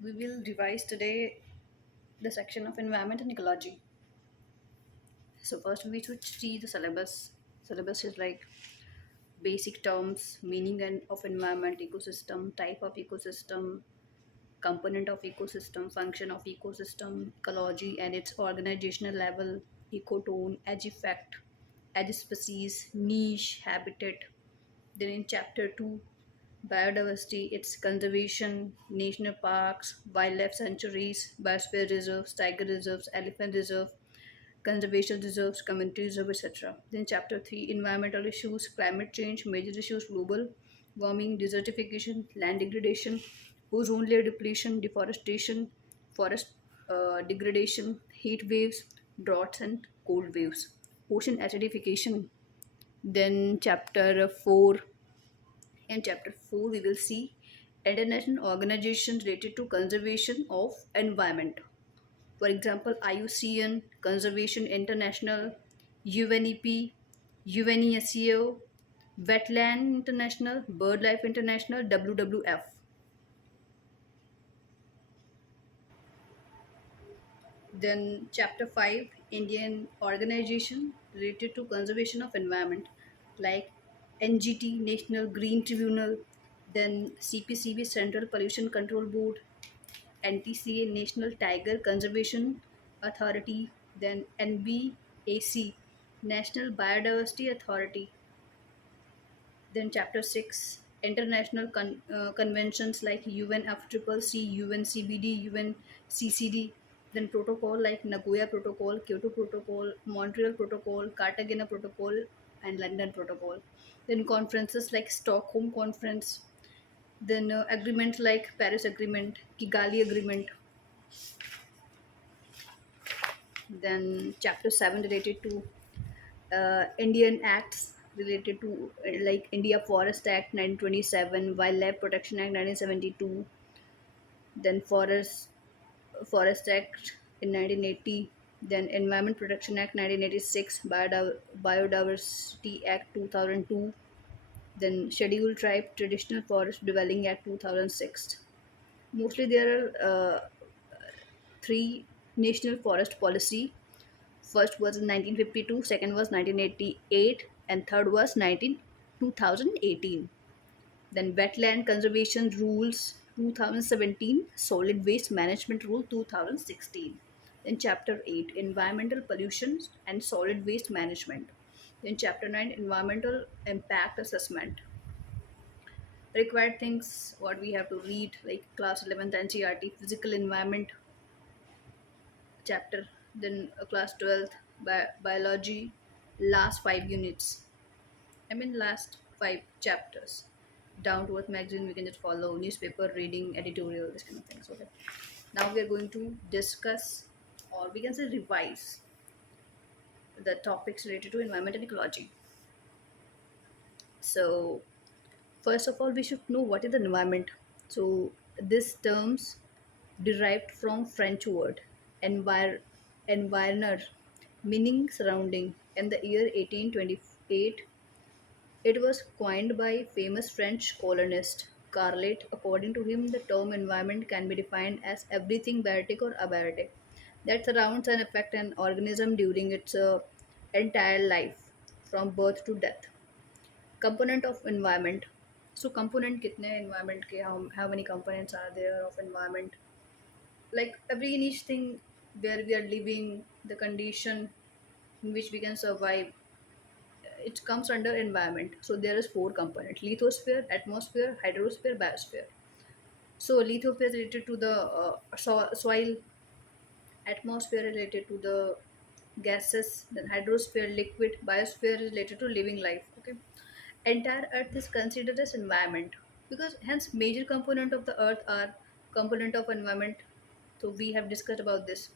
We will revise today the section of environment and ecology. So first we should see the syllabus. Syllabus is like basic terms, meaning and of environment, ecosystem, type of ecosystem, component of ecosystem, function of ecosystem, ecology and its organizational level, ecotone, edge effect, edge species, niche, habitat. Then in chapter 2, biodiversity, its conservation, national parks, wildlife sanctuaries, biosphere reserves, tiger reserves, elephant reserve, conservation reserves, community reserve, etc. Then chapter 3, environmental issues, climate change, major issues, global warming, desertification, land degradation, ozone layer depletion, deforestation, forest degradation, heat waves, droughts and cold waves, ocean acidification. Then chapter 4, in chapter 4 we will see international organizations related to conservation of environment. For example, IUCN, Conservation International, UNEP, UNESCO, Wetland International, BirdLife International, WWF. Then chapter 5, Indian organization related to conservation of environment like NGT, National Green Tribunal, then CPCB, Central Pollution Control Board, NTCA, National Tiger Conservation Authority, then NBAC, National Biodiversity Authority, then chapter 6, international conventions like UNFCCC, UNCBD, UNCCD, then protocol like Nagoya Protocol, Kyoto Protocol, Montreal Protocol, Cartagena Protocol, and London Protocol. Then conferences like Stockholm Conference, then agreement like Paris Agreement, Kigali Agreement, then chapter 7 related to Indian acts related to like India Forest Act 1927, Wildlife Protection Act 1972, then Forest Act in 1980, then Environment Protection Act 1986, Biodiversity Act 2002, then Scheduled Tribe Traditional Forest Dwelling Act 2006. Mostly there are three national forest policy. First was in 1952, second was 1988, and third was 2018. Then Wetland Conservation Rules 2017, Solid Waste Management Rule 2016. Then Chapter 8, Environmental Pollution and Solid Waste Management. Then Chapter 9, Environmental Impact Assessment. Required things what we have to read like class 11th NCERT Physical Environment chapter, then class 12th biology, last 5 units. I mean, last 5 chapters. Down to Earth magazine, we can just follow newspaper reading, editorial, this kind of things. Okay. Now we are going to discuss, or we can say revise, the topics related to environment and ecology. So, first of all, we should know what is the environment. So, this terms derived from French word envirner, meaning surrounding. In the year 1828, it was coined by famous French colonist Carlet. According to him, the term environment can be defined as everything biotic or abiotic that surrounds and affects an organism during its entire life, from birth to death. Component of environment. So component कितने environment के, how many components are there of environment? Like every and each thing where we are living, the condition in which we can survive, it comes under environment. So there is four component: lithosphere, atmosphere, hydrosphere, biosphere. So lithosphere is related to the soil, atmosphere related to the gases, then hydrosphere liquid, biosphere is related to living life. Okay, entire earth is considered as environment, because hence major component of the earth are component of environment. So we have discussed about this.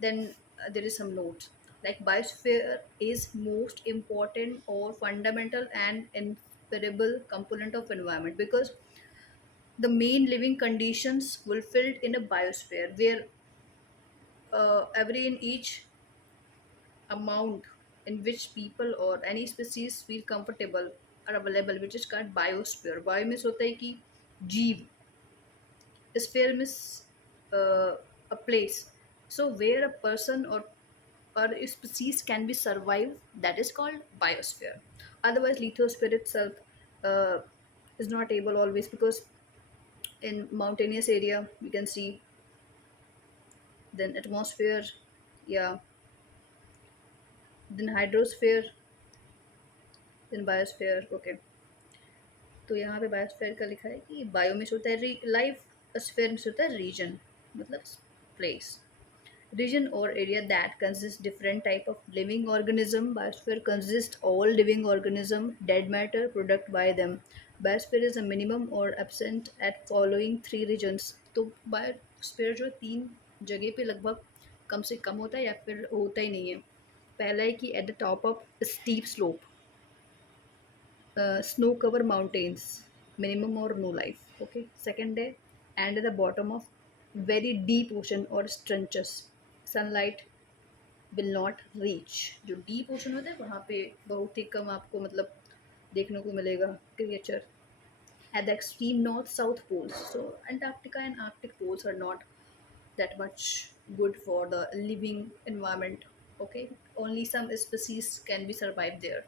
Then there is some notes like biosphere is most important or fundamental and inseparable component of environment, because the main living conditions fulfilled in a biosphere where every in each amount in which people or any species feel comfortable are available, which is called biosphere. Bio means होता है कि जीव, sphere means uh, a place. So where a person or a species can be survive, that is called biosphere. Otherwise, lithosphere itself uh, is not able always, because in mountainous area we can see, then atmosphere, yeah, then hydrosphere, then biosphere. Okay, तो यहाँ पे biosphere का लिखा है कि bio में से होता है लाइफ, स्फीयर में से होता है रीजन, मतलब place, region or area that consists different type of living organism. Biosphere consists all living organism, dead matter product by them. Biosphere is a minimum or absent at following three regions. तो biosphere जो तीन जगह पे लगभग कम से कम होता है या फिर होता ही नहीं है. पहला है कि at the top of steep slope, snow cover mountains, minimum or no life. Okay, second day, and at the bottom of very deep ocean or trenches, sunlight will not reach. जो डीप ओशन होता है वहाँ पे बहुत ही कम आपको मतलब देखने को मिलेगा creature. At the extreme north south poles, so Antarctica and Arctic poles are not that much good for the living environment. Okay, only some species can be survived there.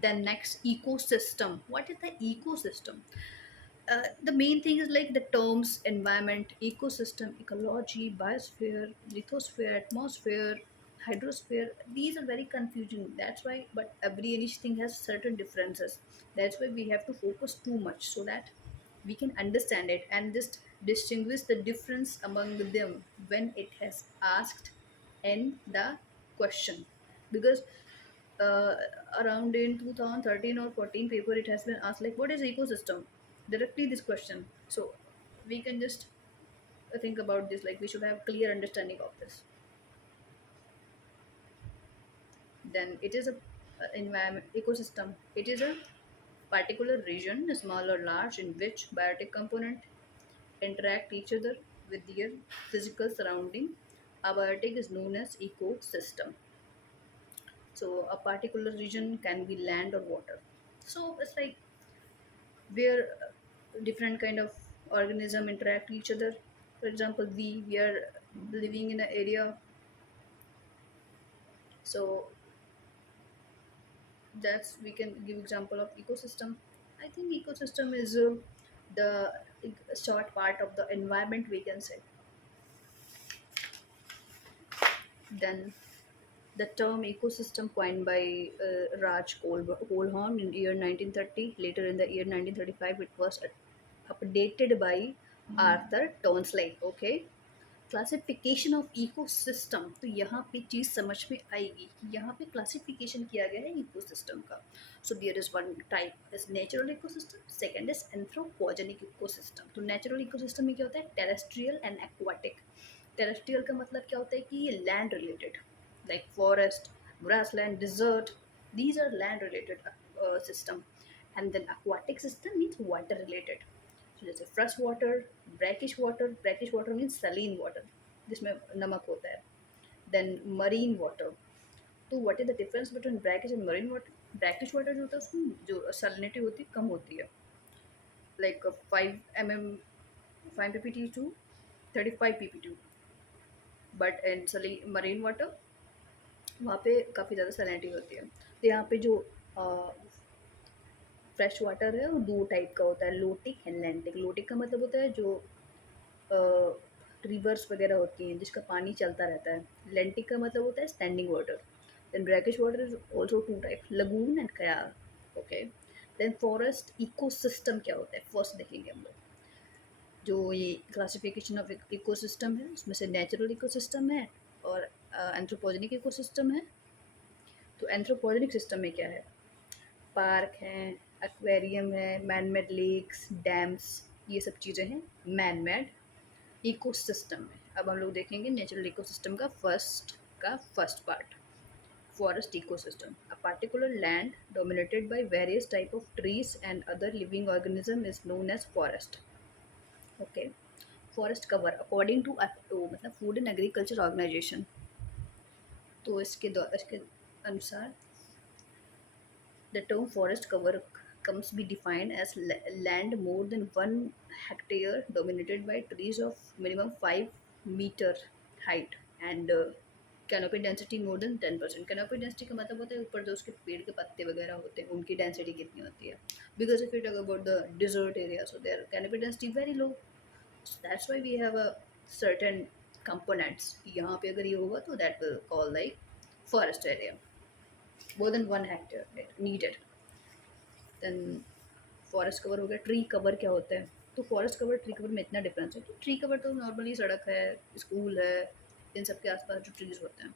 Then next, ecosystem. What is the ecosystem? The main thing is like the terms environment, ecosystem, ecology, biosphere, lithosphere, atmosphere, hydrosphere. These are very confusing. That's why, but every each thing has certain differences. That's why we have to focus too much so that we can understand it and just distinguish the difference among them when it has asked in the question. Because uh, around in 2013 or 14 paper it has been asked like what is ecosystem, directly this question. So we can just think about this, like we should have clear understanding of this. Then it is a environment ecosystem. It is a particular region, small or large, in which biotic component interact each other with their physical surrounding. Abiotic is known as ecosystem. So a particular region can be land or water. So it's like where different kind of organism interact each other. For example, we are living in an area, so that's we can give example of ecosystem. I think ecosystem is the short part of the environment, we can say. Then the term ecosystem coined by Raj Kolhorn in year 1930. Later in the year 1935, it was updated by Arthur Tonsley. Okay, classification of ecosystem. तो यहाँ पे चीज़ समझ में आएगी कि यहाँ पे classification किया गया है इकोसिस्टम का. So there is one type is natural ecosystem, second is anthropogenic ecosystem. तो नेचुरल इकोसिस्टम में क्या होता है, टेरेस्ट्रियल एंड एक्वाटिक. टेरेस्ट्रियल का मतलब क्या होता है कि ये land related, like forest, grassland, desert, these are land related system. And then aquatic system means water related. So जैसे fresh water, brackish water means saline water जिसमें नमक होता है. Then marine water. तो what is the difference between brackish and marine water? Brackish water जो होता है उसमें जो सलिनिटी होती है कम होती है, like 5 mm, 5 ppt to 35 ppt. But in saline marine water वहाँ पे काफ़ी ज़्यादा सलिनिटी होती है. तो यहाँ पे जो फ्रेश वाटर है वो दो टाइप का होता है, लोटिक एंड लैंटिक. लोटिक का मतलब होता है जो रिवर्स वगैरह होती हैं जिसका पानी चलता रहता है. लेंटिक का मतलब होता है standing water. Then brackish water is also two type, lagoon and kayal. Okay. Then forest ecosystem क्या होता है फर्स्ट देखेंगे हम लोग. जो ये क्लासिफिकेशन ऑफ इकोसिस्टम है उसमें से नेचुरल इकोसिस्टम है और एंथ्रोपोजेनिक इकोसिस्टम है. तो एंथ्रोपोजेनिक सिस्टम में क्या है, पार्क हैं, एक्वेरियम है, मैन मेड लेक्स, डैम्स, ये सब चीज़ें हैं मैन मेड इकोसिस्टम में. अब हम लोग देखेंगे नेचुरल इकोसिस्टम का first part, forest ecosystem. A particular land dominated by various type of trees and other living organism is known as forest. Okay. Forest cover according to मतलब food and agriculture organisation. तो इसके अनुसार the term forest cover comes be defined as land more than 1 hectare dominated by trees of minimum 5 metre height and canopy density more than 10%। Canopy density का मतलब होता है ऊपर जो उसके पेड़ के पत्ते वगैरह होते हैं उनकी डेंसिटी कितनी होती है। Because if you talk about the desert area so their canopy density very low, that's why we have a certain components कि यहाँ पे अगर ये होगा तो that will call like forest area more than 1 hectare needed. Then forest cover हो गया। Tree cover क्या होता है? तो फॉरेस्ट कवर ट्री कवर में इतना डिफरेंस है कि ट्री कवर तो नॉर्मली सड़क है, स्कूल है, इन सब के आसपास जो ट्रीज होते हैं।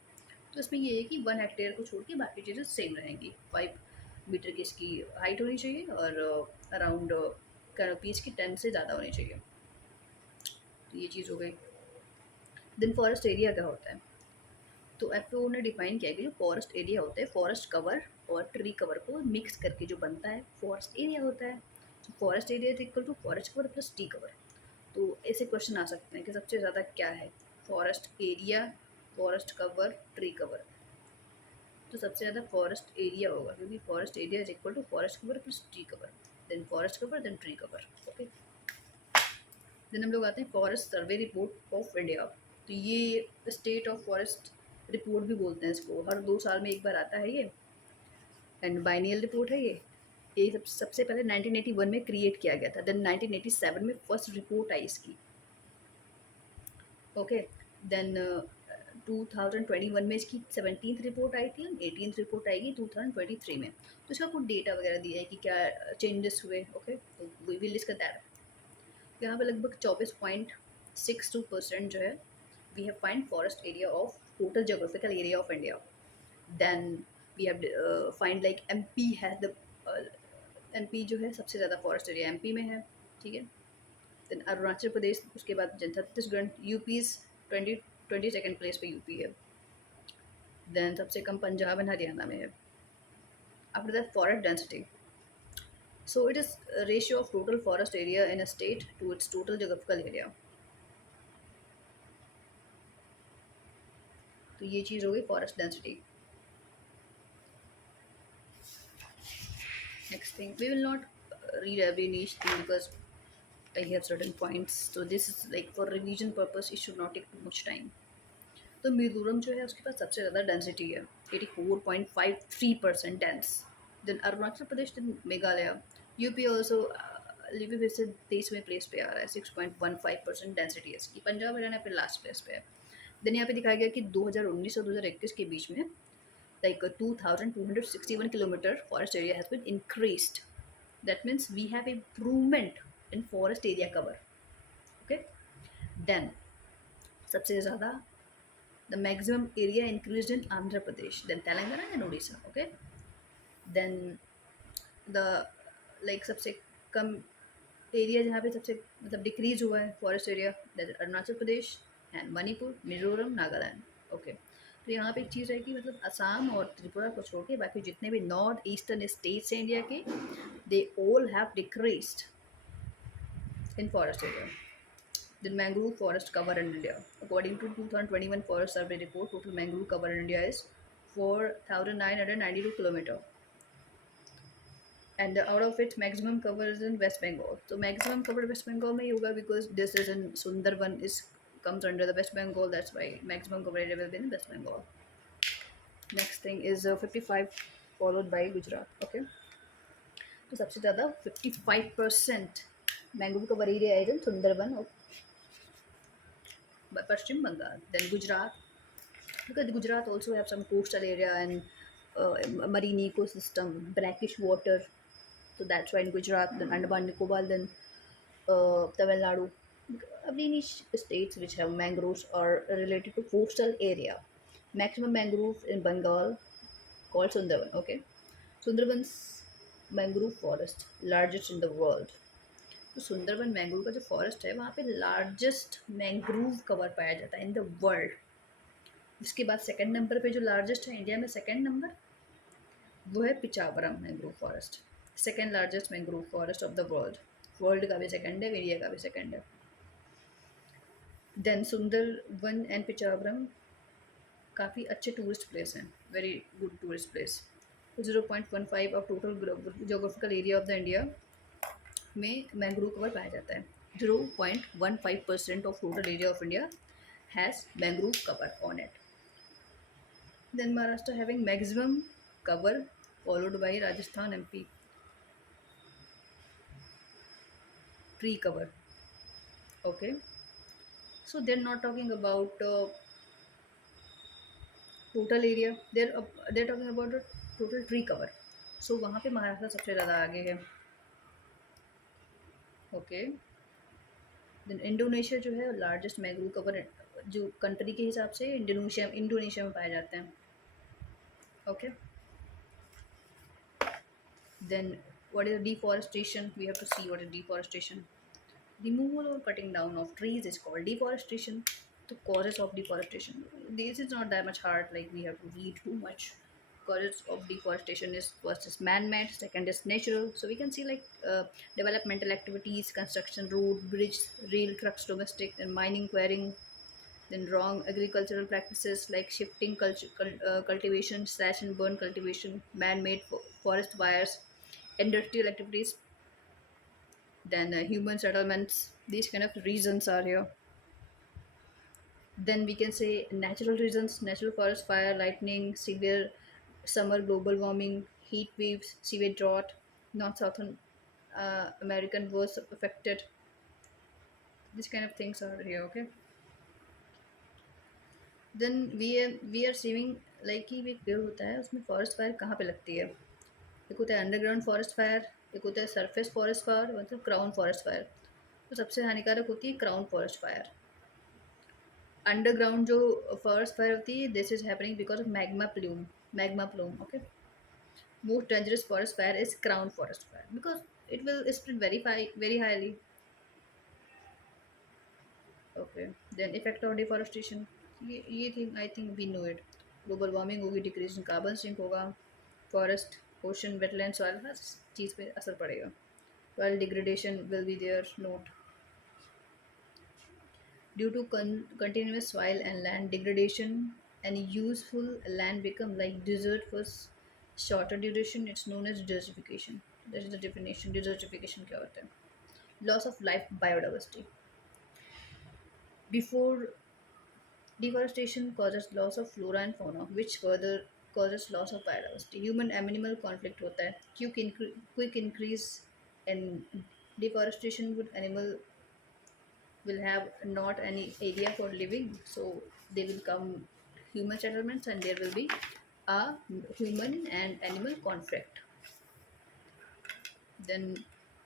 तो इसमें ये है कि 1 हेक्टेयर को छोड़ के बाकी चीज़ें सेम रहेंगी। 5 मीटर की इसकी हाइट होनी चाहिए और अराउंड कैनोपी इसकी 10 से ज़्यादा होनी चाहिए। तो ये चीज़ हो गई। देन फॉरेस्ट एरिया क्या होता है? तो एफ ने डिफाइन किया है कि जो फॉरेस्ट एरिया होता है फॉरेस्ट कवर और ट्री कवर को मिक्स करके जो बनता है फॉरेस्ट एरिया होता है। तो forest area is equal to forest cover plus tree cover. तो ऐसे क्वेश्चन आ सकते हैं कि सबसे ज़्यादा क्या है, forest area, forest cover, tree cover. तो सबसे ज़्यादा फॉरेस्ट एरिया होगा क्योंकि forest area is equal to forest cover plus tree cover, then forest cover then tree cover. Okay, then हम लोग आते हैं forest survey report of India. तो ये स्टेट ऑफ फॉरेस्ट रिपोर्ट भी बोलते हैं इसको, हर 2 साल में एक बार आता है ये एंड बाइनियल रिपोर्ट है ये सबसे पहले 1981 में क्रिएट किया गया था। देन 1987 में फर्स्ट रिपोर्ट आई इसकी। ओके, देन 2021 में इसकी 17th रिपोर्ट आई थी, 18th रिपोर्ट आएगी 2023 में। तो इसका कुछ डेटा वगैरह दिया है कि क्या चेंजेस हुए। ओके, तो वी विल डिस्कस दैट। यहाँ पे लगभग 24.62% जो है we have find forest area of total geographical area of India. Then we have find like MP has the MP जो है सबसे ज़्यादा फॉरेस्ट एरिया एमपी में है। ठीक है, देन अरुणाचल प्रदेश, उसके बाद छत्तीसगढ़, यूपी 22nd प्लेस पे यूपी है। देन सबसे कम पंजाब एंड हरियाणा में है। After that forest density, so it is a ratio of total forest area in a state to its total geographical area। तो ये चीज़ हो गई forest density. Next thing, we will not read every niche thing because I have certain points, so this is like for revision purpose, it should not take too much time। तो मिजोरम जो है उसके पास सबसे ज़्यादा डेंसिटी है 84.53% dense. Then Arunachal Pradesh, then Meghalaya, UP also लिपि फिर से 23वें प्लेस पे आ रहा है, 6.15% डेंसिटी है इसकी। पंजाब हरियाणा फिर लास्ट प्लेस पे है। देन यहाँ पे दिखाया गया कि 2019 और 2021 के बीच में like 2261 kilometer forest area has been increased। That means we have improvement in forest area cover। Okay, then सबसे ज़्यादा the maximum area increased in Andhra Pradesh, then Telangana and Odisha। Okay, then the like सबसे कम area जहाँ पे सबसे मतलब decrease हुआ है forest area, that Arunachal Pradesh and Manipur, Mizoram, Nagaland. Okay, तो यहाँ पे एक चीज़ है कि मतलब असम और त्रिपुरा को छोड़ के बाकी जितने भी नॉर्थ ईस्टर्न स्टेट्स हैं इंडिया के, they all have decreased in forest area. Then mangrove forest cover in India, according to 2021 forest survey report, total mangrove cover in India is 4,992 kilometer, and out of it maximum cover is in West Bengal। So maximum cover West Bengal में ही होगा because this is in Sundarban is comes under the West Bengal, that's why maximum cover area will be in West Bengal। Next thing is 55 followed by Gujarat। Okay, तो सबसे ज़्यादा 55% mangrove cover area है इन सुंदरबन और Pashchim Bengal। Then Gujarat, because Gujarat also have some coastal area and marine ecosystem, brackish water, so that's why in Gujarat, then Andaman Nicobar, then Tamil Nadu, many states which have mangroves are related to coastal area। Maximum mangrove in Bengal called Sundarban। Okay, Sundarban's mangrove forest largest in the world। तो Sundarban mangrove का जो forest है वहाँ पे largest mangrove cover पाया जाता है in the world. उसके बाद सेकंड नंबर पे जो लार्जेस्ट है इंडिया में, सेकंड नंबर वो है Pichavaram mangrove forest, second largest mangrove forest of the world. World का भी सेकंड है, इंडिया का भी सेकंड है। देन सुंदरबन एंड पिचावरम काफ़ी अच्छे टूरिस्ट प्लेस हैं, very good tourist place. 0.15 of total geographical area of the India में मैंग्रोव कवर पाया जाता है। 0.15% of total area of India has mangrove cover on it. Then Maharashtra having maximum cover, followed by Rajasthan, MP tree cover. Okay, so they're not talking about total area. They're talking about the total tree cover. So वहाँ पे महाराष्ट्र सबसे ज़्यादा आगे है. Okay. Then Indonesia जो है largest mangrove cover जो country के हिसाब से इंडोनेशिया में पाए जाते हैं. Okay. Then what is deforestation? We have to see what is deforestation. Removal or cutting down of trees is called deforestation. The causes of deforestation. This is not that much hard, like we have to read too much. Causes of deforestation is first is man-made, second is natural. So we can see like developmental activities, construction, road, bridge, rail, trucks, domestic, and mining, quarrying. Then wrong agricultural practices like shifting cultivation, slash and burn cultivation, man-made forest fires, industrial activities, then human settlements. These kind of reasons are here. Then we can say natural reasons: natural forest fire, lightning, severe summer, global warming, heat waves, severe drought. North Southern American was affected. These kind of things are here. Okay. Then we are saving like कि एक पेड़ होता है उसमें forest fire कहाँ पे लगती है. एक होता है अंडरग्राउंड फॉरेस्ट फायर, एक होता है सरफेस फॉरेस्ट फायर, मतलब क्राउन फॉरेस्ट फायर. तो सबसे हानिकारक होती है क्राउन फॉरेस्ट फायर. अंडरग्राउंड जो फॉरेस्ट फायर होती है this is happening because of magma plume. Okay. Most dangerous forest fire is crown forest fire because it will spread very highly. Okay. Then effect of deforestation. ये thing I think we know it. Global warming होगी, decrease in carbon sink होगा, forest, ocean, wetland, soil, हर चीज़ पे असर पड़ेगा. Soil degradation will be there. Note due to continuous soil and land degradation and useful land become like desert for shorter duration. It's known as desertification. That is the definition. Desertification क्या होता है? Loss of life biodiversity. Before deforestation causes loss of flora and fauna, which further causes loss of biodiversity. Human animal conflict होता है. Quick increase in deforestation would animal will have not any area for living, so they will come human settlements and there will be a human and animal conflict. Then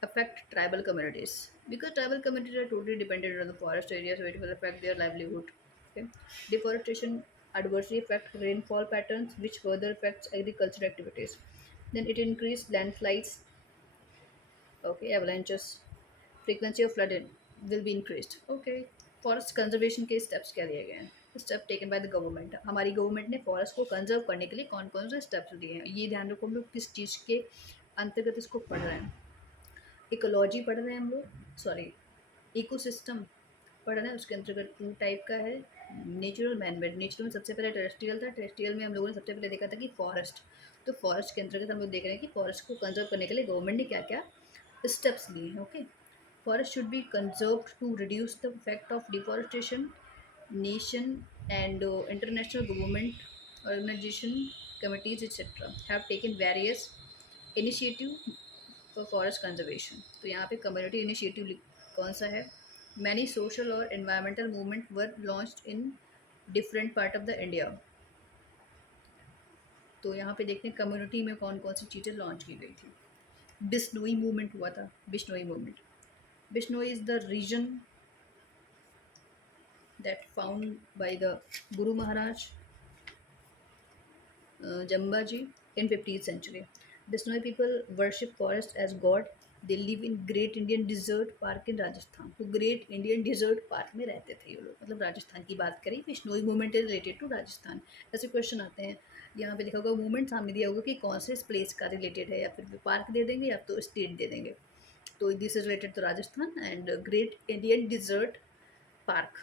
affect tribal communities because tribal communities are totally dependent on the forest area, so it will affect their livelihood. Okay. Deforestation adversely affect rainfall patterns, which further affects agriculture activities. Then it increased landslides. Okay, avalanches, frequency of flooding will be increased. Okay. Forest conservation के steps क्या लिए गए हैं? Step taken by the government. हमारी government ने forest को conserve करने के लिए कौन कौन से स्टेप्स लिए हैं ये ध्यान रखो. हम लोग किस चीज़ के अंतर्गत इसको पढ़ रहे हैं. इकोलॉजी पढ़ रहे हैं हम लोग, सॉरी इकोसिस्टम पढ़ रहे हैं. उसके अंतर्गत टू टाइप का है, नेचुरल मैनमेड. नेचुरल में सबसे पहले टेरेस्ट्रियल था. टेरेस्ट्रियल में हम लोगों ने सबसे पहले देखा था कि फॉरेस्ट. तो फॉरेस्ट के अंतर्गत हम लोग देख रहे हैं कि फॉरेस्ट को कंजर्व करने के लिए गवर्नमेंट ने क्या क्या स्टेप्स लिए हैं. Okay. Forest should be conserved to reduce the effect of deforestation. Nation and international government organization committees etc. have taken various initiative for forest conservation. तो यहाँ पे community initiative कौन सा है? Many social और environmental movement were launched in different part of the India. तो यहाँ पे देखते हैं कम्युनिटी में कौन कौन सी चीज़ें लॉन्च की गई थी. बिश्नोई मूवमेंट हुआ था. Bishnoi movement. Bishnoi is the region that found by the Guru Maharaj Jambaji in 15th century. Bishnoi people worship forest as god. They live in Great Indian Desert Park in Rajasthan. तो Great Indian Desert Park में रहते थे ये लोग. मतलब राजस्थान की बात करें, Bishnoi movement is related to Rajasthan. ऐसे क्वेश्चन आते हैं. यहाँ पे लिखा होगा मूवमेंट, सामने दिया होगा कि कौन से प्लेस का रिलेटेड है, या फिर पार्क दे देंगे या तो स्टेट दे देंगे. So this is related to Rajasthan and Great Indian Desert Park.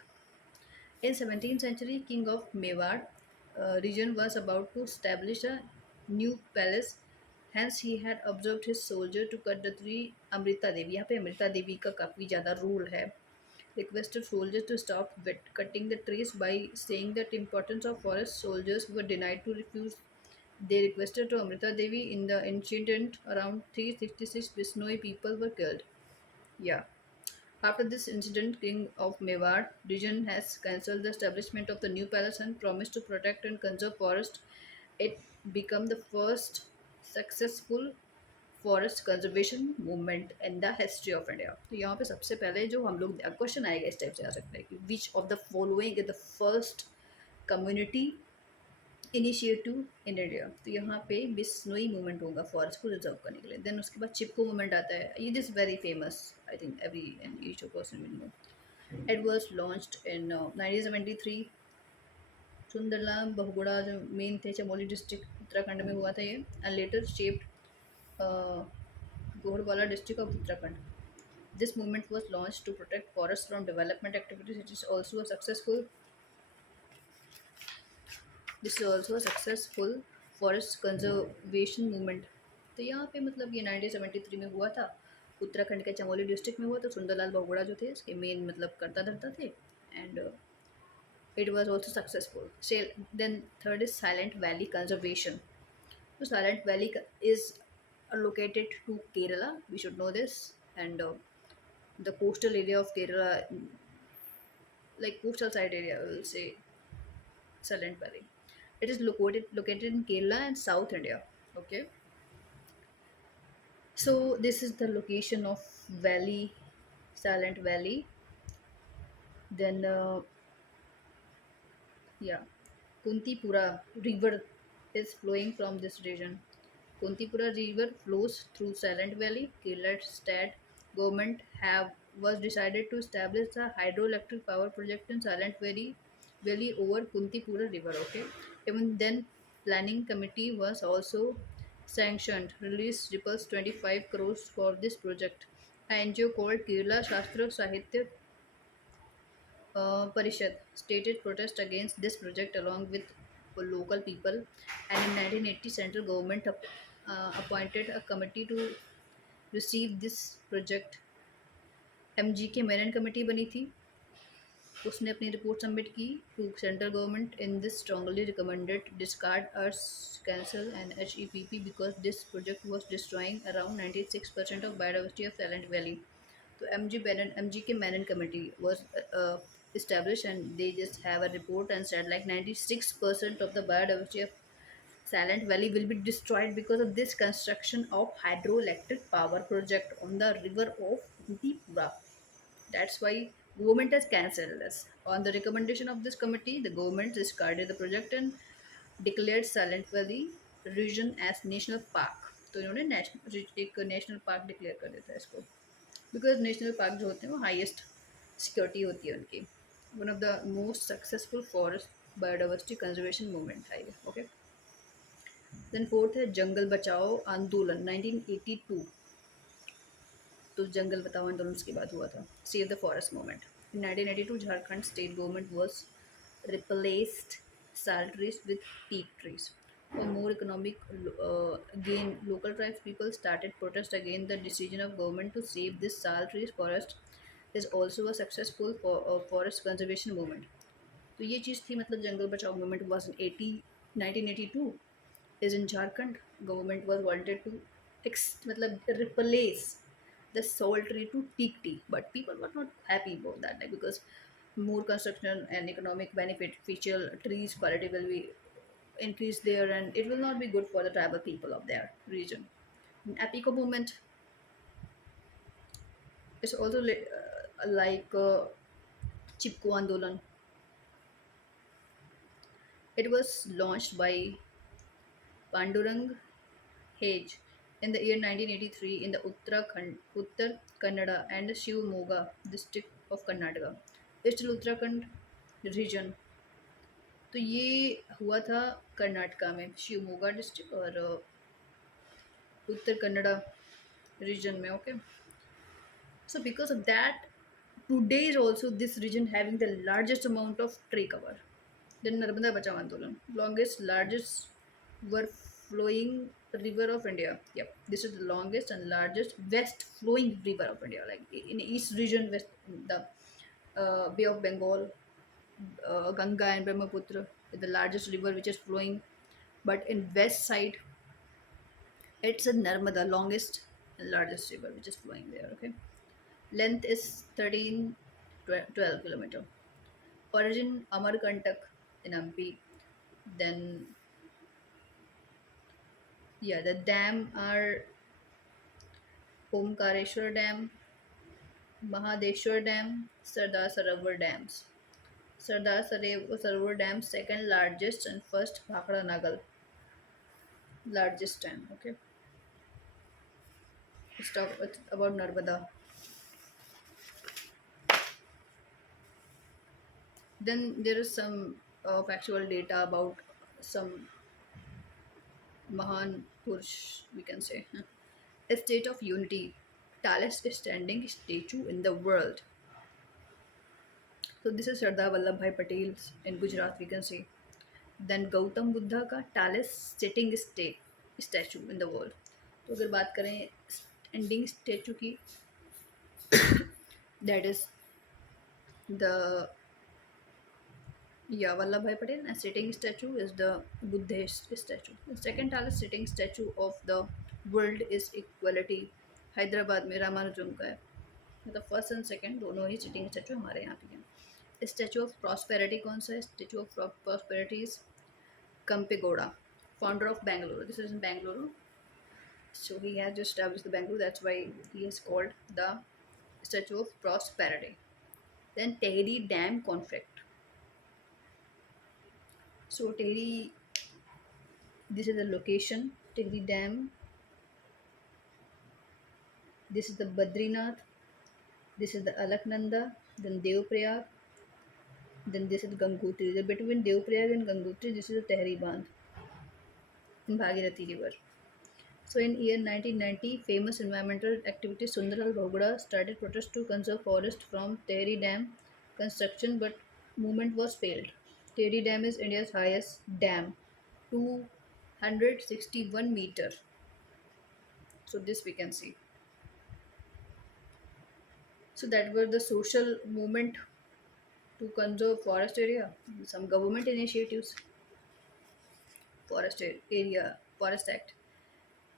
In 17th century, King of Mewar region was about to establish a new palace. Hence, he had observed his soldier to cut the tree Amrita Devi. यहाँ पे अमृता देवी का काफ़ी ज़्यादा role है. requested soldiers to stop cutting the trees by saying that importance of forest. Soldiers were denied to refuse. They requested to Amrita Devi in the incident around 366 Bisnoi people were killed. Yeah. After this incident, King of Mewar region has cancelled the establishment of the new palace and promised to protect and conserve forest. It became the first successful forest conservation movement in the history of India. तो यहाँ पे सबसे पहले जो हम लोग question आएगा इस टाइप से आ सकता है कि which of the following is the first community initiative in India. तो यहाँ पे बिश्नोई मूवमेंट होगा फॉरेस्ट को रिजर्व करने के लिए। देन उसके बाद चिपको मूवमेंट आता है, ये this very famous, I think every and each person will know. It was launched in 1973। Sunderlal Bahuguna जो मेन थे चमोली डिस्ट्रिक्ट उत्तराखंड में हुआ था ये, and later shaped Gordwala district of Uttarakhand. This movement was launched to protect forests from development activities. It is also a successful. This is also a successful forest conservation movement. तो यहाँ पे मतलब ये 1973 में हुआ था, उत्तराखंड के चमोली डिस्ट्रिक्ट में हुआ। तो सुंदरलाल बहुगुड़ा जो थे इसके मेन मतलब करता धरता थे, and it was also successful. Then third is Silent Valley conservation. So Silent Valley is located to Kerala. We should know this, and the coastal area of Kerala, like coastal side area, I will say Silent Valley. It is located in Kerala and South India. Okay, so this is the location of valley, Silent Valley. Then yeah, Kuntipura River is flowing from this region. Kuntipura River flows through Silent Valley. Kerala state government have was decided to establish a hydroelectric power project in Valley over Kuntipura River. Okay, even then, planning committee was also sanctioned. Released ripples 25 crores for this project. An NGO called Kerala Shastra Sahitya Parishad stated protest against this project along with local people, and in 1980 central government appointed a committee to receive this project। MG K Menon committee बनी थी, उसने अपनी report submit की to central government. In this strongly recommended discard or cancel and HEPP because this project was destroying around 96% of biodiversity of Silent Valley. तो MG K Menon committee was established, and they just have a report and said like 96% of the biodiversity of Silent Valley will be destroyed because of this construction of hydroelectric power project on the river of Kuntipura. That's why government has cancelled this. On the recommendation of this committee, the government discarded the project and declared Silent Valley region as national park। तो इन्होंने एक national park declare कर देता है इसको, because national park जो होते हैं वो हाईएस्ट सिक्योरिटी होती है उनकी। One of the most successful forest biodiversity conservation movement है ये। ओके, देन फोर्थ है जंगल बचाओ आंदोलन 1982। तो जंगल बचाओ आंदोलन उसके बाद हुआ था, save the forest movement. In 1982 Jharkhand state government was replaced sal trees with teak trees. For more economic gain, local tribes people started protest against the decision of government to save this sal trees forest is also a successful forest conservation movement। तो ये चीज़ थी, मतलब जंगल बचाओ movement was in 1982 is in Jharkhand। Government was wanted to मतलब replace the salt tree to teak tea, but people were not happy about that, like, because more construction and economic beneficial trees quality will be increased there, and it will not be good for the tribal people of their region। Apico movement is also like Chipko Andolan। It was launched by Pandurang Hage in the year 1983 in the Uttar Kannada and Shivamogga district of Karnataka, still Uttarakhand region। तो ये हुआ था कर्नाटका में Shivamogga district और उत्तर Kannada reason में। Okay, so because of that today is also this region having the largest amount of tree cover। then Narmada Bachao Andolan, longest largest were flowing river of India। Yep, this is the longest and largest west flowing river of India, like in east region west, the Bay of Bengal, Ganga and Brahmaputra, the largest river which is flowing. But in west side, it's a Narmada, longest and largest river which is flowing there. Okay, length is 12 kilometer. Origin Amarkantak in MP. Then yeah, the dam are Omkareshwar Dam, Mahadeshwar Dam, Sardar Sarovar dams. Sarovar Dam, second largest, and first Bhakra Nagal, largest dam. Okay, let's talk about Narmada. Then there is some factual data about some Mahan Purush, we can say. A state of unity, tallest standing statue in the world. So this is Sardar Vallabhbhai Patel's in Gujarat, we can say. Then Gautam Buddha का tallest sitting statue in the world. तो अगर बात करें standing statue की, that is the yeah, Vallabhbhai Patel, and sitting statue is the Buddhist statue. The second tallest sitting statue of the world is Equality, Hyderabad में रामानुजम का है. मतलब first and second दोनों ही सिटिंग स्टैचू हमारे यहाँ पे हैं. स्टैचू ऑफ प्रॉस्पेरिटी कौन सा है? Statue of prosperity is Kampegoda, founder of Bangalore. This is in Bangalore. So he has just established the Bangalore. That's why he is called the Statue of Prosperity. Then Tehri Dam conflict. So Tehri, this is the location. Tehri Dam. This is the Badrinath. This is the Alaknanda. Then Devprayag. Then this is Gangotri. Between Devprayag and Gangotri, this is the Tehri Bandh in Bhagirathi River. So in year 1990, famous environmental activist Sundaral Bhogda started protest to conserve forest from Tehri Dam construction, but movement was failed. Tehri Dam is India's highest dam, 261 meter. So this we can see. So that were the social movement to conserve forest area. Some government initiatives, Forest Act.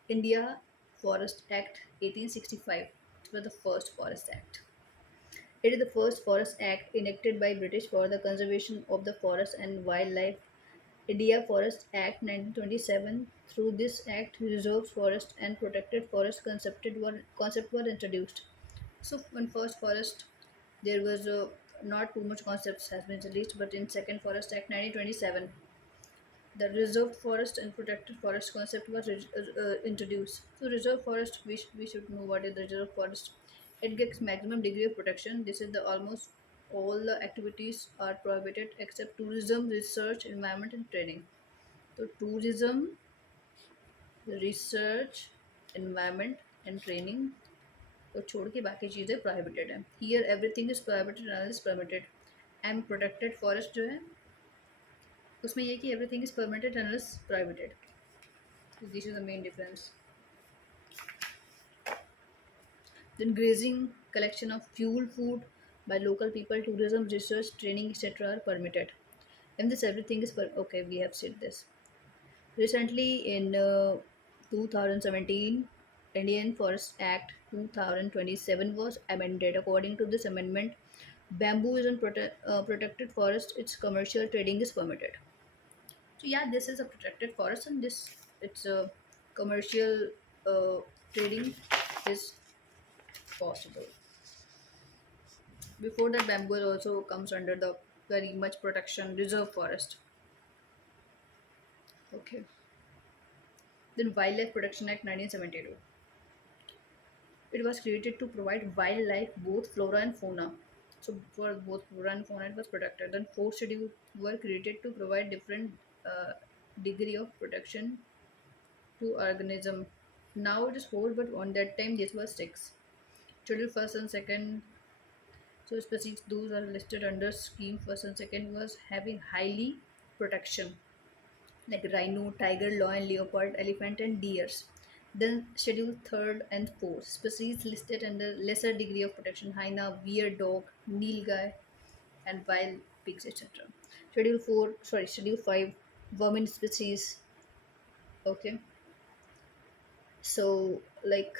India Forest Act 1865. It was the first Forest Act. It is the first Forest Act enacted by British for the conservation of the forest and wildlife. India Forest Act 1927. Through this act, reserved forest and protected forest concept were introduced. So in first forest, there was not too much concepts has been released, but in second Forest Act 1927, the reserved forest and protected forest concept was introduced. So reserve forest, we should know what is the reserve forest. It gets maximum degree of protection. This is the almost all the activities are prohibited except tourism, research, environment, and training. So tourism, research, environment, and training को छोड़ के बाकी चीज़ें prohibited है. Here everything is prohibited and is permitted. And protected forest जो है उसमें ये कि everything is permitted unless prohibited. So this is the main difference. Then grazing, collection of fuel, food by local people, tourism, research, training, etc. are permitted. And this everything is okay. We have said this. Recently, in 2017, Indian Forest Act 2027 was amended. According to this amendment, bamboo is in protected forest. Its commercial trading is permitted. So yeah, this is a protected forest, and this it's a commercial trading is possible. Before that, bamboo also comes under the very much protection reserve forest. Okay. Then Wildlife Protection Act 1972. It was created to provide wildlife, both flora and fauna. So for both flora and fauna, it was protected. Then four schedules were created to provide different uh, degree of protection to organism. Now it is four, but on that time this was six. Schedule first and second. So species those are listed under scheme first and second was having highly protection like rhino, tiger, lion, leopard, elephant, and deers. Then schedule third and fourth species listed under lesser degree of protection: hyena, bear, dog, nilgai. and wild pigs, etc. Schedule 5, vermin species. Okay, so like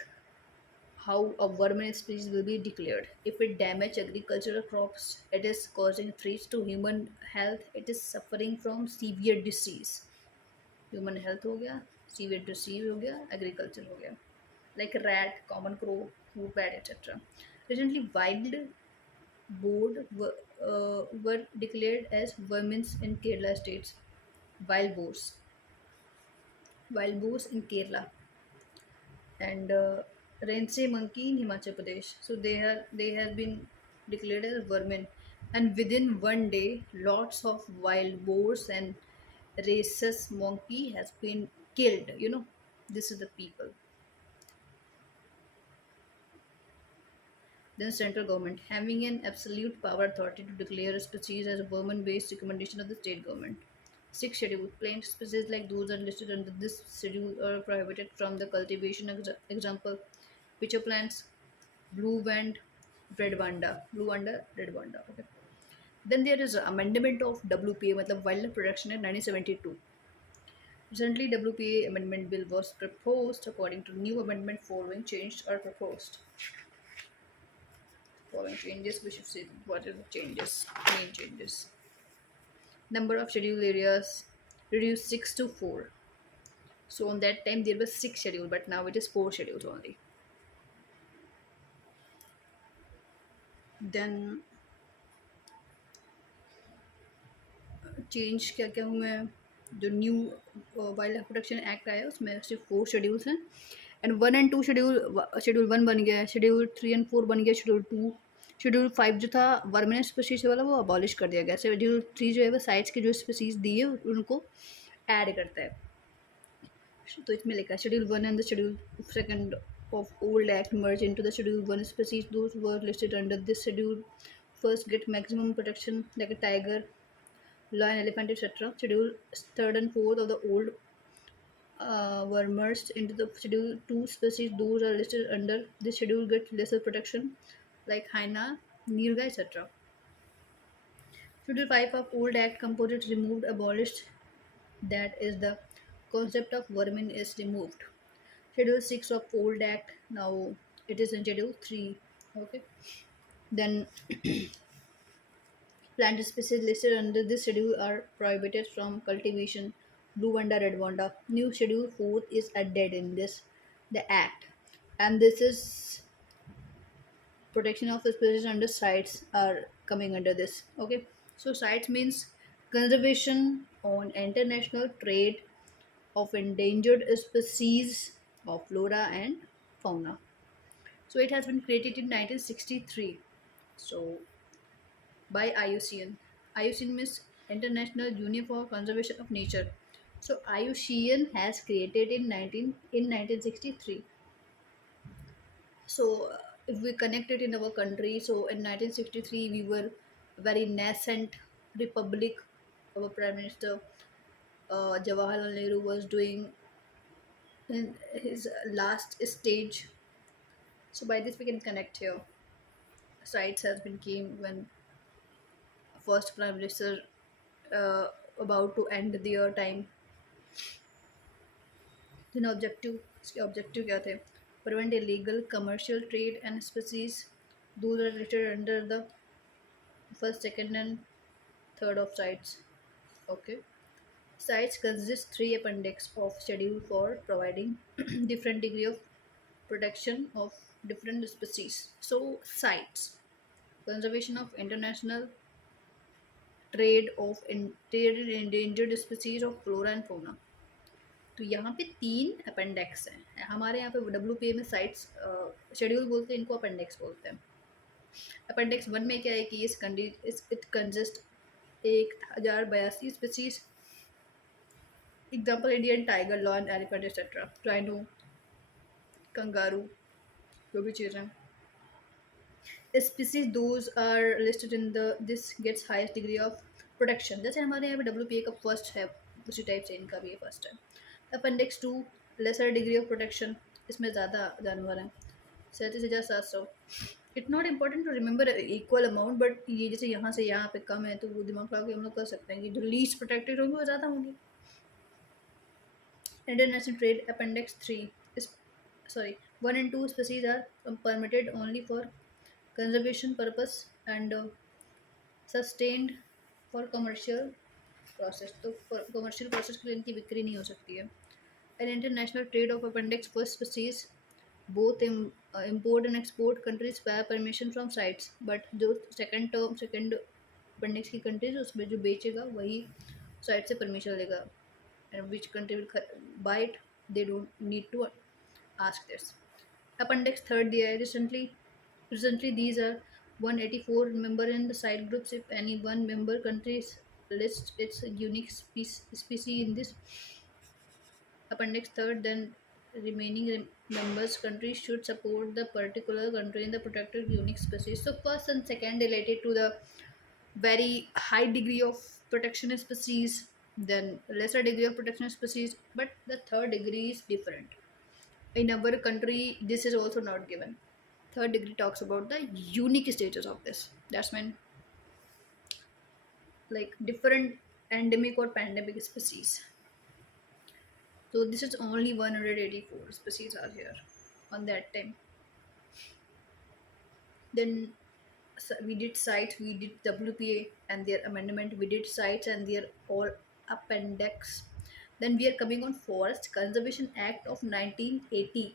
how a vermin species will be declared. If it damage agricultural crops, it is causing threats to human health, it is suffering from severe disease. Human health हो गया, severe disease हो गया, agriculture हो गया. Like rat, common crow, food bat, etc. Recently, wild were declared as vermins in Kerala states. Wild boars, wild boars in Kerala, and Rense monkey in Himachal Pradesh. So they have been declared as vermin, and within one day, lots of wild boars and rhesus monkey has been killed. This is the people. Then central government having an absolute power authority to declare a species as a vermin-based recommendation of the state government. Sixth schedule. Plant species like those are listed under this schedule are prohibited from the cultivation. Example: pitcher plants, blue wand, red vanda, blue vanda, red vanda. Okay. Then there is amendment of WPA, मतलब Wildlife Protection Act 1972. Recently, WPA amendment bill was proposed. According to new amendment, following changed are proposed. Following changes, we should see what are the changes, main changes. Number of scheduled areas reduced 6 to 4. So on that time there was 6 schedule, but now it is 4 schedules only. Then change क्या क्या हुआ है. जो new wild life protection act आया है उसमें सिर्फ 4 schedules हैं. एंड 1 and 2 शेड्यूल 1 बन गया है, शेड्यूल 3 and 4 बन गया, शेड्यूल 5 जो था वर्मिनल स्पीशीज वाला वो अबॉलिश कर दिया गया. शेड्यूल 3 जो है वो साइट्स के जो स्पीशीज दी है उनको ऐड करता है. तो इसमें लिखा है schedule 1 and the schedule 2 of old act merge into the schedule 1 species. Those who are listed under this schedule first get maximum protection, like a tiger, lion, elephant, etc. Schedule 3rd and 4th of the old were merged into the schedule 2 species. Those are listed under this schedule get lesser protection, like hyena, nilgai, etc. Schedule 5 of old act composite removed, abolished. That is the concept of vermin is removed. Schedule 6 of old act, now it is in schedule 3. Okay. Then plant species listed under this schedule are prohibited from cultivation. Blue Vanda, Red Vanda. New schedule 4 is added in this the act, and this is protection of species under sites are coming under this. Okay, so sites means conservation on international trade of endangered species of flora and fauna. So it has been created in 1963. So by IUCN. IUCN means International Union for Conservation of Nature. So IUCN has created in 1963. So if we connect it in our country, so in 1963 we were a very nascent republic. Our Prime Minister Jawaharlal Nehru was doing in his last stage. So by this we can connect here. Sites has been came when first Prime Minister uh, about to end their time. Then objective इसके objective क्या थे? Prevent illegal commercial trade and species. Those are listed under the first, second, and third of sites. Okay. Sites consist 3 appendix of schedule for providing different degree of protection of different species. So sites, conservation of international trade of endangered species of flora and fauna. तो यहाँ पे 3 appendix हैं हमारे यहाँ पे WPA में sites schedule बोलते हैं, इनको अपेंडिक्स बोलते हैं. अपेंडिक्स 1 में क्या है कि it consist 1082 species. Example Indian tiger, lion, elephant etcetera, rhino, kangaroo, जो भी चीज़ हैं. Species those are listed in the this gets highest degree of protection. जैसे हमारे यहाँ पे WPA का फर्स्ट है उसी टाइप से इनका भी फर्स्ट है. Appendix 2 lesser degree of protection, इसमें ज़्यादा जानवर हैं, 37,700. It's not important to remember equal amount, but ये जैसे यहाँ से यहाँ पे कम है तो वो दिमाग लगा के हम लोग कर सकते हैं कि जो लीस्ट प्रोटेक्टेड होंगे वो ज़्यादा होंगे. International trade appendix 3 is, sorry, 1 and 2 species are permitted only for conservation purpose and sustained for commercial process. तो commercial process के लिए इनकी बिक्री नहीं हो सकती है. An international trade of appendix first species both import and export countries by permission from sites, but जो second appendix की countries उसमें जो बेचेगा वही साइट से परमिशन लेगा, and which country will buy it, they don't need to ask this. Appendix third दिया है. Recently these are 184 member in the side groups. If any one member country lists its unique species in this appendix third, then remaining members countries should support the particular country in the protected unique species. So first and second related to the very high degree of protection species, then lesser degree of protection species, but the third degree is different. In our country, this is also not given. Third degree talks about the unique status of this. That's when like different endemic or pandemic species. So this is only 184 species are here on that time. Then we did sites, we did WPA and their amendment, we did sites and their all appendix. Then we are coming on Forest Conservation Act of 1980,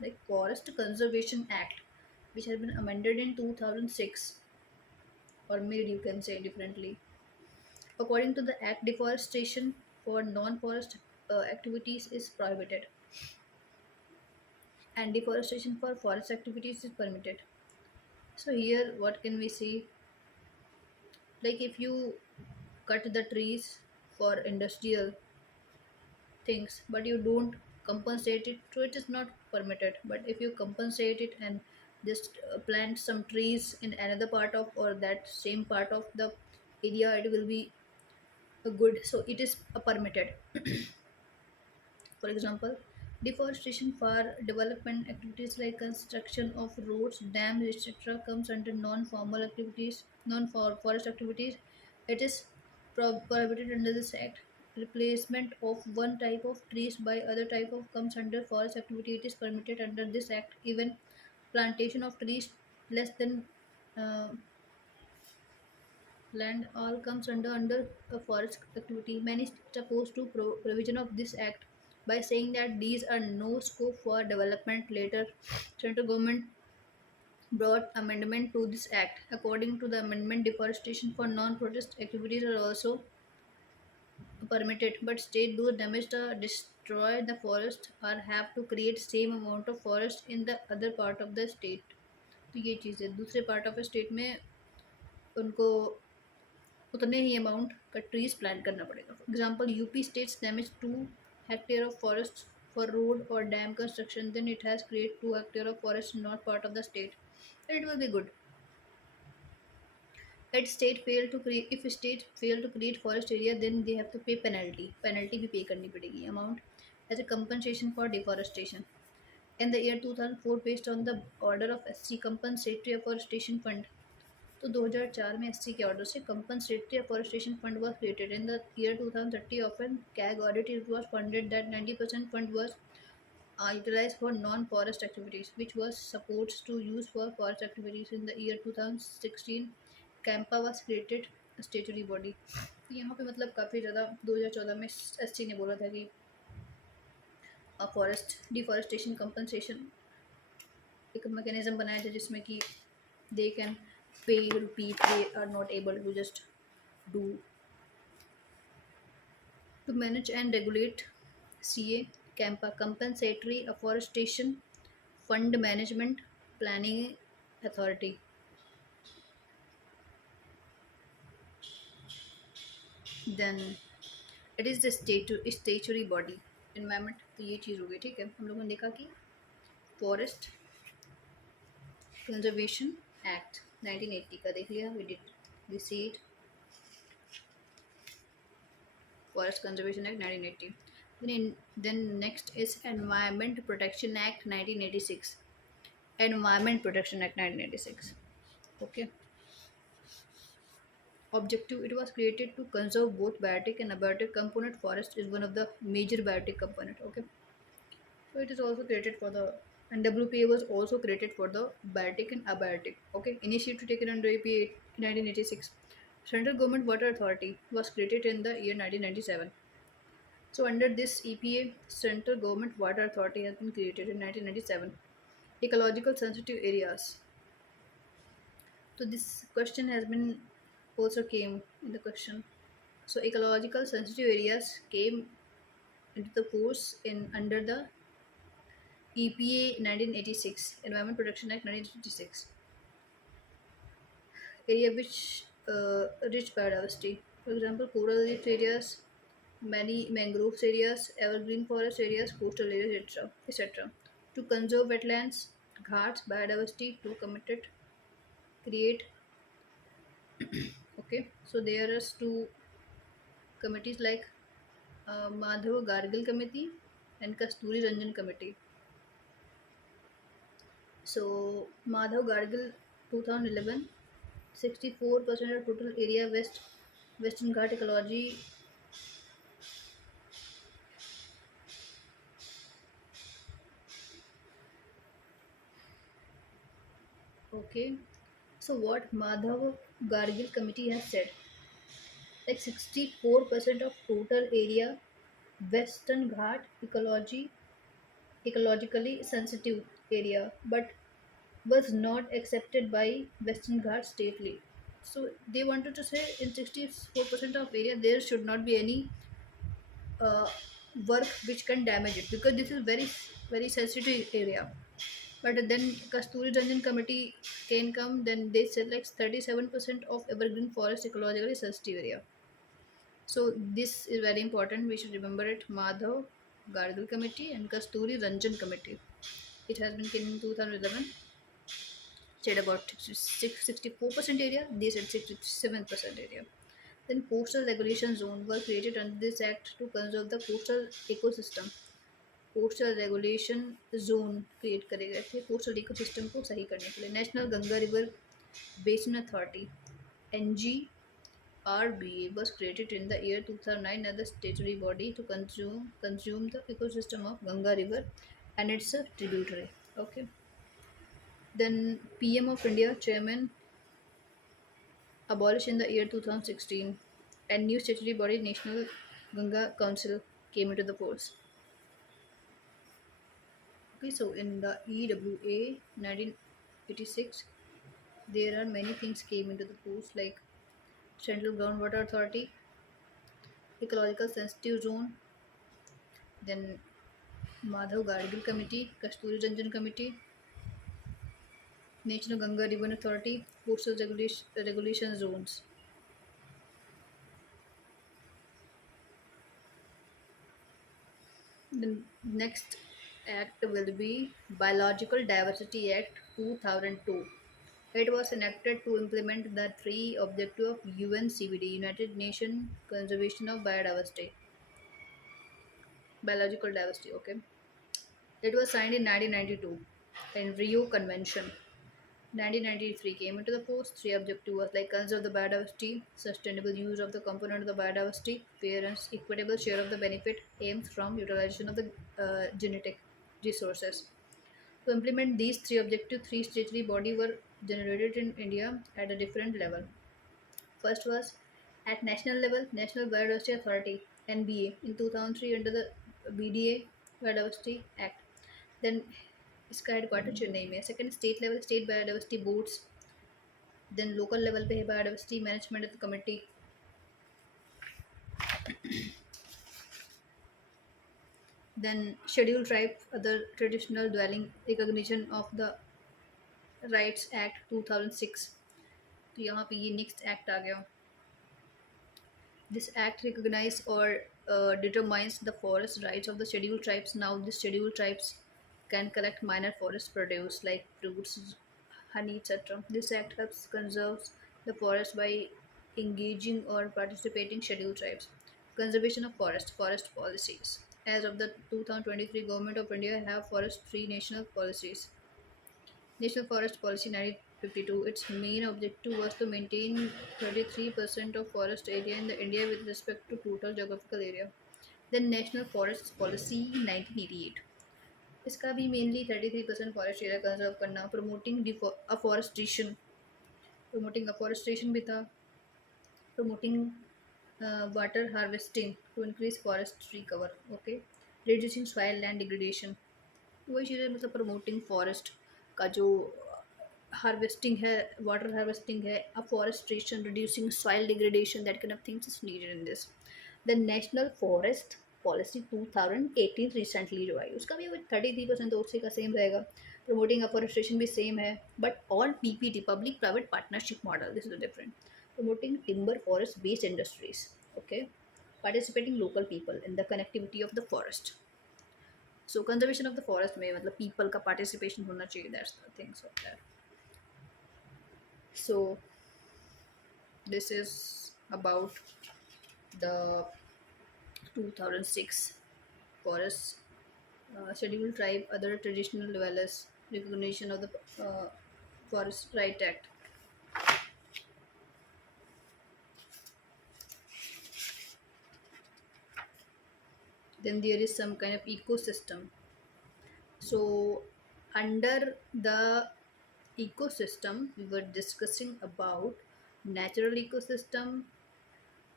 like Forest Conservation Act, which has been amended in 2006, or made, you can say differently. According to the Act, deforestation for non-forest activities is prohibited, and deforestation for forest activities is permitted. So here, what can we see? Like if you cut the trees for industrial things, but you don't compensate it, so it is not permitted. But if you compensate it and just plant some trees in another part of or that same part of the area, it will be good. So it is permitted. For example, deforestation for development activities like construction of roads, dams, etc., comes under non-formal activities, non-forest activities. It is prohibited under this act. Replacement of one type of trees by other type of comes under forest activity. It is permitted under this act. Even plantation of trees less than uh, land all comes under a forest activity. Many states opposed to provision of this act by saying that these are no scope for development. Later, central government brought amendment to this act. According to the amendment, deforestation for non-protest activities are also permitted, but state those damage or destroy the forest or have to create same amount of forest in the other part of the state. तो ये चीज़ है, दूसरे part of state में उनको उतने ही amount का trees plant करना पड़ेगा. For example UP states damage 2 hectare of forest for road और dam construction, then it has create 2 hectare of forest not part of the state, it will be good. At state fail to create, if state fail to create forest area, then they have to pay penalty भी पे करनी पड़ेगी amount as a compensation for deforestation. In the year 2004, based on the order of SC compensatory afforestation fund, तो 2004 में SC के order से compensatory afforestation fund was created. In the year 2030 of an CAG audit it was funded that 90% fund was utilized for non-forest activities, which was supposed to use for forest activities. In the year 2016, Campa was created a statutory body. तो यहाँ पे मतलब काफ़ी ज़्यादा 2014 में SC ने बोला था कि फॉरेस्ट डिफॉरेस्टेशन कंपनसेशन एक मैकेनिज्म बनाया था जिसमें कि they can pay rupees they are not able to just do. To manage and regulate CA CAMPA compensatory afforestation fund management planning authority. Then it is the statutory body environment. तो ये चीज़ हो गई. ठीक है, हम लोगों ने देखा कि फॉरेस्ट कंजर्वेशन एक्ट 1980 का देख लिया. we see it, Forest Conservation Act 1980. Then next is Environment Protection Act 1986. Environment Protection Act 1996. Okay. Objective: it was created to conserve both biotic and abiotic component. Forest is one of the major biotic component. Okay. So it is also created for the, and WPA was also created for the biotic and abiotic. Okay. Initiative taken under EPA in 1986. Central Government Water Authority was created in the year 1997. So under this EPA, Central Government Water Authority has been created in 1997. Ecological sensitive areas. So this question has been also came in the question. So ecological sensitive areas came into the force in under the EPA 1986, Environment Protection Act 1986. Area which rich biodiversity. For example, coral reef areas, many mangroves areas, evergreen forest areas, coastal areas, etc. etc. To conserve wetlands, ghats, biodiversity, to committed create. Okay, so there are two committees like Madhav Gargil Committee and Kasturi Ranjan Committee. So Madhav Gargil 2011, 64% of total area Western Ghat ecology. Okay, so what Madhav Gargil Committee has said, like 64% of total area Western Ghat ecologically sensitive area, but was not accepted by Western Ghats stately. So they wanted to say in 64% of area there should not be any uh, work which can damage it, because this is very sensitive area. But then Kasturi Ranjan committee can come, then they said like 37% of evergreen forest ecologically sensitive area. So this is very important. We should remember it. Madhav Gargal committee and Kasturi Ranjan committee. It has been in 2011. Said about 64% area, they said 67% area. Then coastal regulation zone were created under this act to conserve the coastal ecosystem. Coastal regulation zone create करे गए थे coastal ecosystem को सही करने के लिए. National Ganga river basin authority NGRBA was created in the year 2009 as the statutory body to consume the ecosystem of Ganga River and its tributary. Okay. Then PM of India chairman abolished in the year 2016, and new statutory body National Ganga Council came into the force. Okay, so in the EWA 1986, there are many things came into the force like Central Groundwater Authority, Ecological Sensitive Zone, then Madhav Gargil Committee, Kasturi Ranjan Committee, National Ganga River Authority, Coastal Regulation Zones. The next act will be Biological Diversity Act 2002. It was enacted to implement the three objectives of UNCBD, United Nations Conservation of Biodiversity. Biological diversity, okay. It was signed in 1992 in Rio Convention. 1993 came into the force. Three objectives was like conserve the biodiversity, sustainable use of the component of the biodiversity, fair and equitable share of the benefit aims from utilization of the genetic resources. To implement these three objectives, three statutory bodies were generated in India at a different level. First was at national level, National Biodiversity Authority (NBA) in 2003 under the BDA Biodiversity Act. Then इसका headquarter Chennai में. Second state level state biodiversity boards. Then local level पे है biodiversity management committee. Then scheduled tribe other traditional dwelling recognition of the Rights Act 2006. तो यहाँ पे ये next act आ गया. This act recognizes or determines the forest rights of the scheduled tribes. Now, the scheduled tribes can collect minor forest produce like fruits, honey, etc. This act helps conserve the forest by engaging or participating scheduled tribes. Conservation of forest policies. As of the 2023 Government of India have forest free national policies. National Forest Policy 1952. Its main objective was to maintain 33% of forest area in the India with respect to total geographical area. Then National Forest Policy 1988. इसका भी mainly 33% forest area conserve करना, promoting afforestation, promoting afforestation भी था, promoting water harvesting to increase forest tree cover. Okay, reducing soil land degradation. वही चीज़ें मतलब promoting forest का जो हार्वेस्टिंग है, वाटर हार्वेस्टिंग है, afforestation, reducing soil degradation, that kind of things is needed in this. The national forest policy 2018 recently जो आई, उसका भी 33% तो उसी का सेम रहेगा. प्रमोटिंग अफॉरेस्ट्रेशन भी सेम है, but all PPT, public private partnership model, this is different. Promoting timber forest based industries. Okay, participating local people in the connectivity of the forest. So conservation of the forest में मतलब people का participation होना चाहिए, that's the things of that. So this is about the 2006 forest scheduled tribe other traditional dwellers recognition of the forest right act. Then there is some kind of ecosystem. So under the ecosystem we were discussing about natural ecosystem.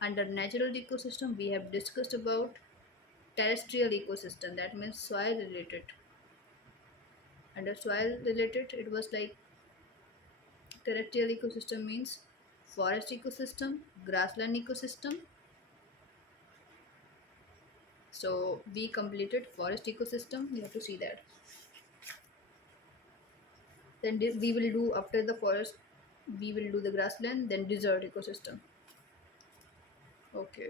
Under natural ecosystem we have discussed about terrestrial ecosystem, that means soil related. Under soil related it was like terrestrial ecosystem means forest ecosystem, grassland ecosystem. So we completed forest ecosystem, you have to see that. Then we will do after the forest, we will do the grassland, then desert ecosystem. Okay.